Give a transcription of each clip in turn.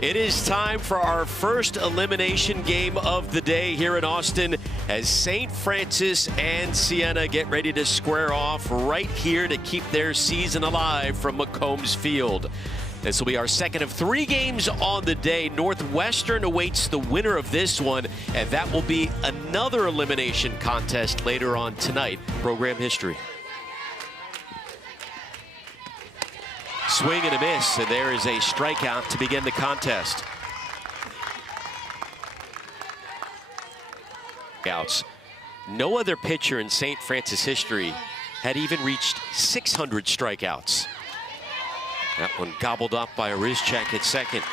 It is time for our first elimination game of the day here in Austin as St. Francis and Siena get ready to square off right here to keep their season alive from McCombs Field. This will be our second of 3 games on the day. Northwestern awaits the winner of this one, and that will be another elimination contest later on tonight. Program history. Swing and a miss, and there is a strikeout to begin the contest. No other pitcher in St. Francis history had even reached 600 strikeouts. That one gobbled up by a Rizchak at second.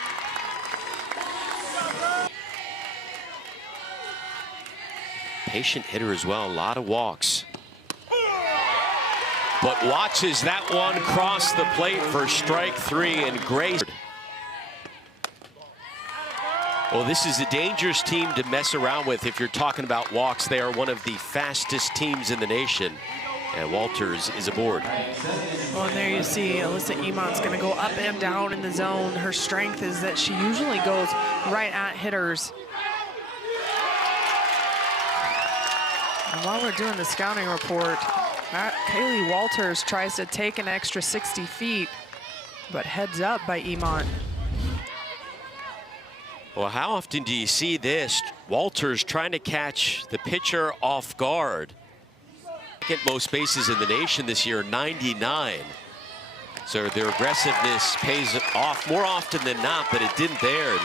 Patient hitter as well, a lot of walks. But watches that one cross the plate for strike 3, and Gray. Well, this is a dangerous team to mess around with if you're talking about walks. They are one of the fastest teams in the nation. And Walters is aboard. Well, and there you see Alyssa Iman's going to go up and down in the zone. Her strength is that she usually goes right at hitters. And while we're doing the scouting report, Kaylee Walters tries to take an extra 60 feet, but heads up by Iman. Well, how often do you see this? Walters trying to catch the pitcher off guard. Second most bases in the nation this year, 99. So their aggressiveness pays off more often than not, but it didn't there.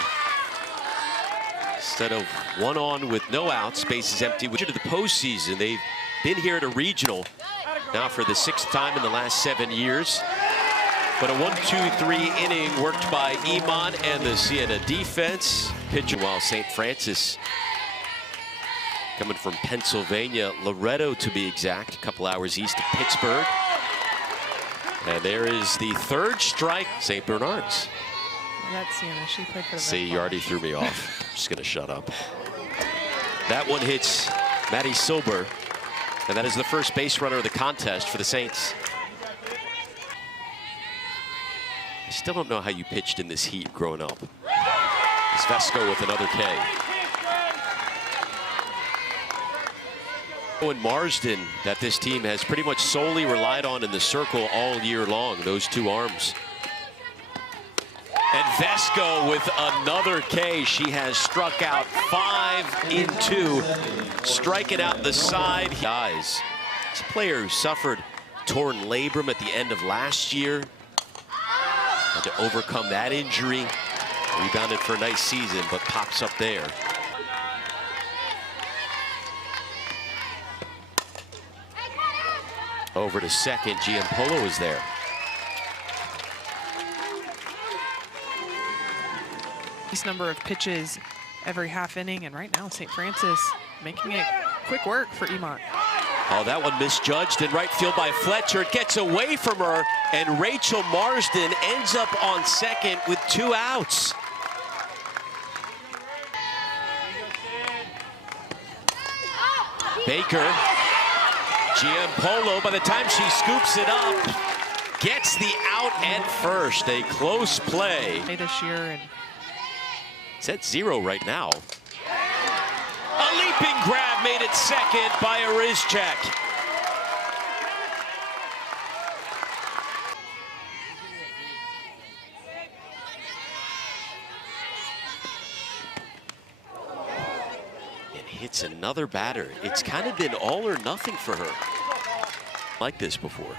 Instead of 1 on with no outs, bases empty. To the postseason, they've been here at a regional now for the 6th time in the last 7 years. But a 1-2-3 inning worked by Iman and the Siena defense. Pitcher while St. Francis coming from Pennsylvania, Loretto to be exact, a couple hours east of Pittsburgh. And there is the 3rd strike, St. Bernard's. That's Siena, she played for the See, you already threw me off. I'm just gonna shut up. That one hits Maddie Silber, and that is the first base runner of the contest for the Saints. I still don't know how you pitched in this heat growing up. It's Vesco with another K. In Marsden, that this team has pretty much solely relied on in the circle all year long, those 2 arms. And Vesco with another K. She has struck out 5 in 2, striking out the side. Guys, it's a player who suffered torn labrum at the end of last year. Had to overcome that injury. Rebounded for a nice season, but pops up there. Over to second, Giampolo is there. This number of pitches every half inning, and right now St. Francis making it quick work for Iman. Oh, that one misjudged in right field by Fletcher. It gets away from her, and Rachel Marsden ends up on second with 2 outs. Baker. Giampolo, by the time she scoops it up, gets the out at first. A close play. This year, and it's at 0 right now. A leaping grab made it second by a Rizchak. Hits another batter. It's kind of been all or nothing for her. Like this before.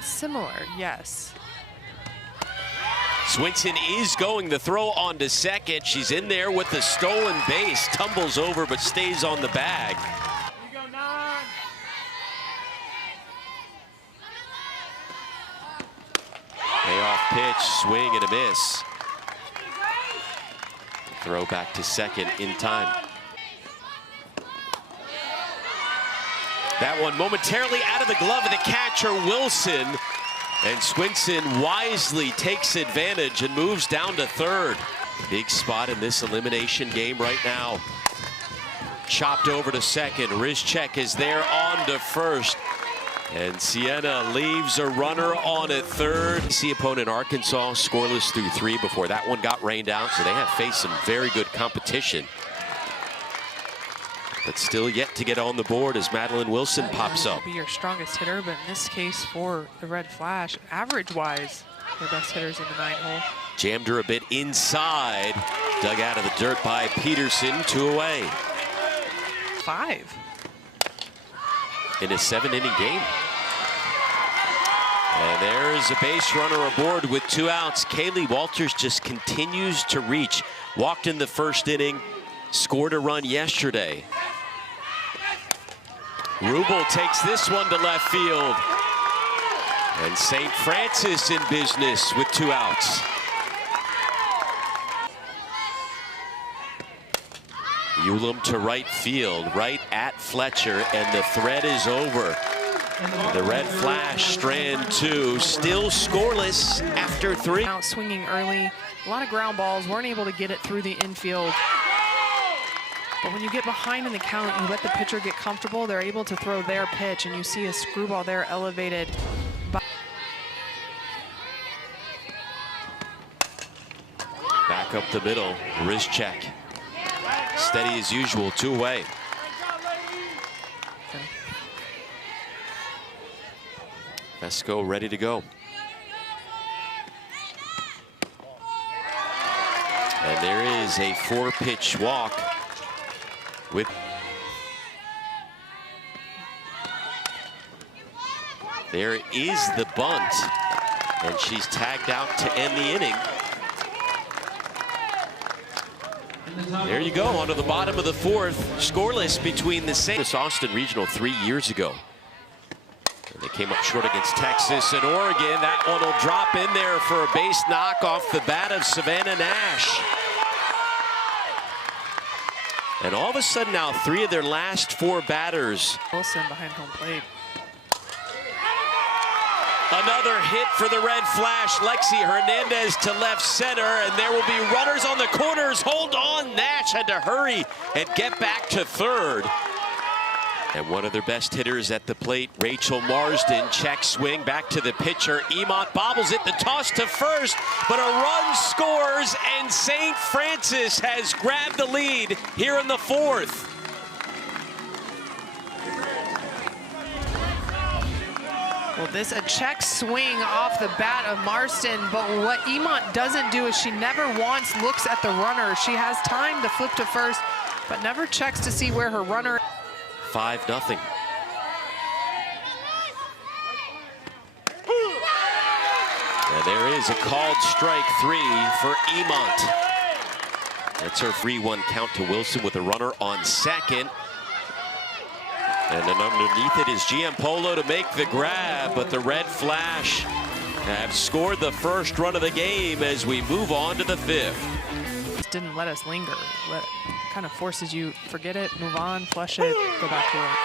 Similar, yes. Swinson is going the throw on to second. She's in there with the stolen base. Tumbles over but stays on the bag. Payoff pitch, swing and a miss. Throw back to second in time. That one momentarily out of the glove of the catcher, Wilson. And Swinson wisely takes advantage and moves down to third. Big spot in this elimination game right now. Chopped over to second. Rizchak is there on to first. And Siena leaves a runner on at third. See opponent Arkansas scoreless through 3 before that one got rained out, so they have faced some very good competition. But still yet to get on the board as Madeline Wilson pops up. Be your strongest hitter, but in this case for the Red Flash, average-wise, their best hitters in the 9-hole. Jammed her a bit inside. Dug out of the dirt by Peterson, 2 away. 5. In a 7-inning game. And there's a base runner aboard with 2 outs. Kaylee Walters just continues to reach. Walked in the first inning, scored a run yesterday. Rubel takes this one to left field. And St. Francis in business with 2 outs. Ulam to right field, right at Fletcher, and the threat is over. The Red Flash strand 2, still scoreless after 3. Out swinging early, a lot of ground balls, weren't able to get it through the infield. But when you get behind in the count, you let the pitcher get comfortable, they're able to throw their pitch, and you see a screwball there elevated. Back up the middle, Rizchek. Steady as usual, 2 away. Vesco ready to go. And there is a 4-pitch walk with there is the bunt, and she's tagged out to end the inning. There you go, onto the bottom of the 4th, scoreless between the Saints. Austin Regional 3 years ago. And they came up short against Texas and Oregon. That one will drop in there for a base knock off the bat of Savannah Nash. And all of a sudden now, 3 of their last 4 batters. Wilson behind home plate. Another hit for the Red Flash. Lexi Hernandez to left center, and there will be runners on the corners. Hold on, Nash had to hurry and get back to third. And one of their best hitters at the plate, Rachel Marsden, check swing back to the pitcher. Emont bobbles it, the toss to first, but a run scores, and St. Francis has grabbed the lead here in the 4th. Well, this a check swing off the bat of Marston, but what Emont doesn't do is she never once looks at the runner. She has time to flip to first, but never checks to see where her runner. 5-0. And there is a called strike 3 for Emont. That's her 3-1 count to Wilson with a runner on second. And then underneath it is Giampolo to make the grab, but the Red Flash have scored the first run of the game as we move on to the 5th. Just didn't let us linger. Kind of forces you, forget it, move on, flush it, go back to work.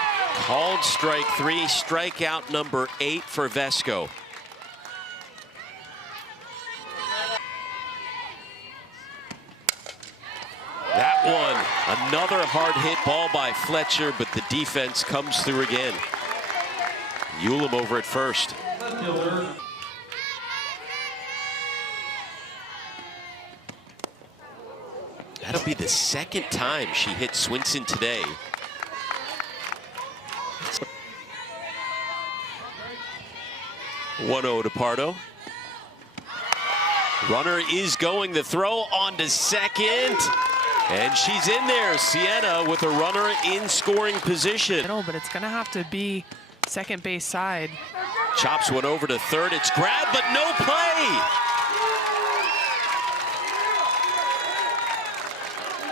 Called strike 3, strikeout number 8 for Vesco. That one, another hard hit ball by Fletcher, but the defense comes through again. Ulam over at first. That'll be the 2nd time she hit Swinson today. (1-0) to Pardo. Runner is going, the throw on to second. And she's in there. Siena with a runner in scoring position. But it's going to have to be second base side. Chops one over to third. It's grabbed, but no play.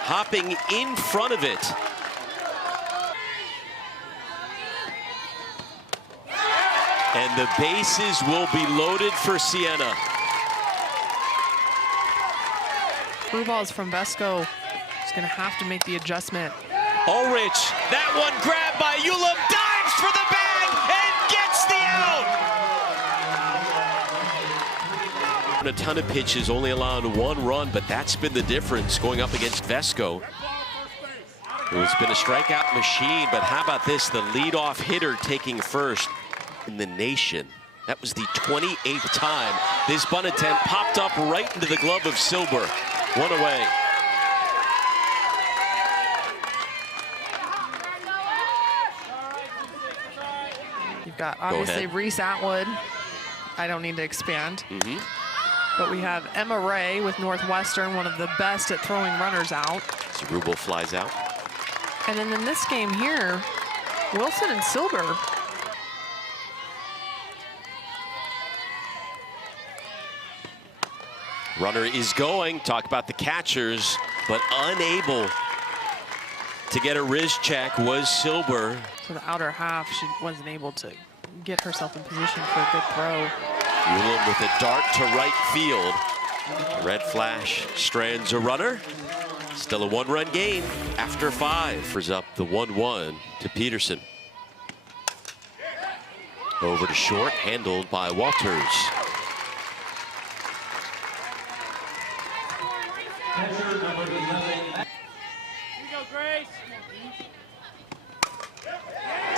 Hopping in front of it. And the bases will be loaded for Siena. Blue balls from Vesco. She's going to have to make the adjustment. Ulrich, that one grabbed by Ulam, dives for the bag and gets the out. A ton of pitches, only allowed 1 run, but that's been the difference going up against Vesco, who has been a strikeout machine. But how about this, the leadoff hitter taking first. in the nation. That was the 28th time this bunt attempt popped up right into the glove of Silber. One away. You've got obviously Reese Atwood. I don't need to expand. But we have Emma Ray with Northwestern, one of the best at throwing runners out. Rubel flies out. And then in this game here, Wilson and Silber. Runner is going. Talk about the catchers, but unable to get a wrist check was Silber. So the outer half, she wasn't able to get herself in position for a good throw. Ulam with a dart to right field. Red flash strands a runner. Still a one-run game after 5. Offers up the 1-1 to Peterson. Over to short, handled by Walters.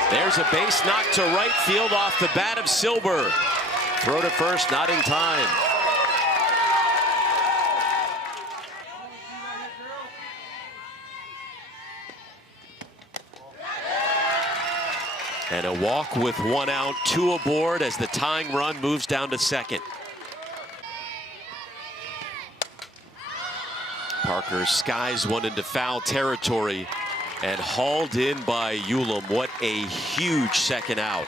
There's a base knock to right field off the bat of Silber. Throw to first, not in time. And a walk with 1 out, 2 aboard as the tying run moves down to second. Parker skies one into foul territory and hauled in by Ulam. What a huge second out.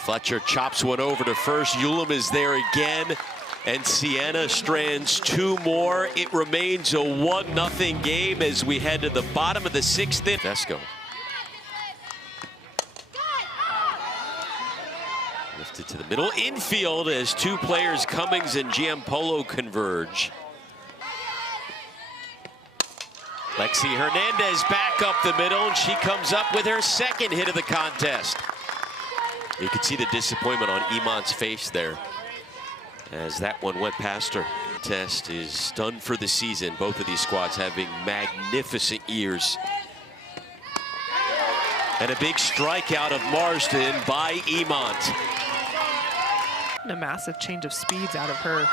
Fletcher chops one over to first. Ulam is there again, and Siena strands 2 more. It remains a 1-0 game as we head to the bottom of the 6th inning. Vesco. Lifted to the middle infield as 2 players, Cummings and Giampolo, converge. Lexi Hernandez back up the middle, and she comes up with her 2nd hit of the contest. You can see the disappointment on Iman's face there as that one went past her. Test is done for the season. Both of these squads having magnificent years. And a big strikeout of Marsden by Imant. A massive change of speeds out of her.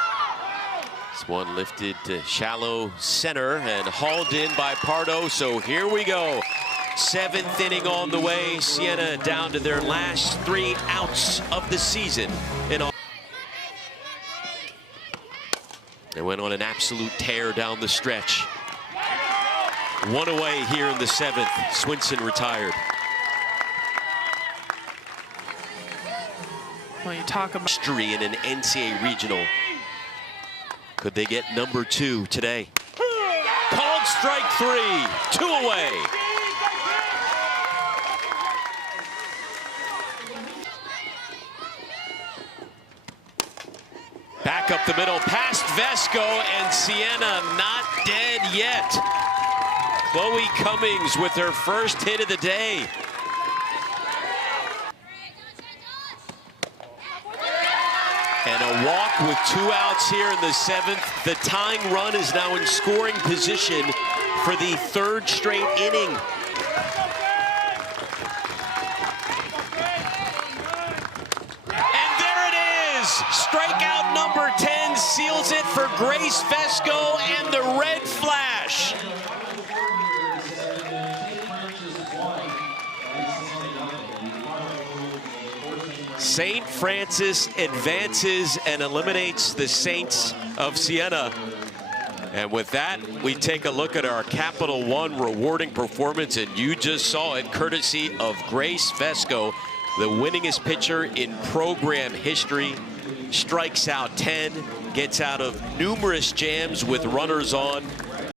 This one lifted to shallow center and hauled in by Pardo. So here we go. 7th inning on the way. Siena down to their last 3 outs of the season. They went on an absolute tear down the stretch. 1 away here in the 7th. Swinson retired. Well, you talk about history in an NCAA regional. Could they get number 2 today? Called strike 3. 2 away. Back up the middle, past Vesco, and Siena not dead yet. Chloe Cummings with her first hit of the day. And a walk with 2 outs here in the 7th. The tying run is now in scoring position for the 3rd straight inning. Strikeout number 10 seals it for Grace Vesco and the red flash. St. Francis advances and eliminates the Saints of Siena. And with that, we take a look at our Capital One rewarding performance, and you just saw it courtesy of Grace Vesco, the winningest pitcher in program history. Strikes out 10, gets out of numerous jams with runners on,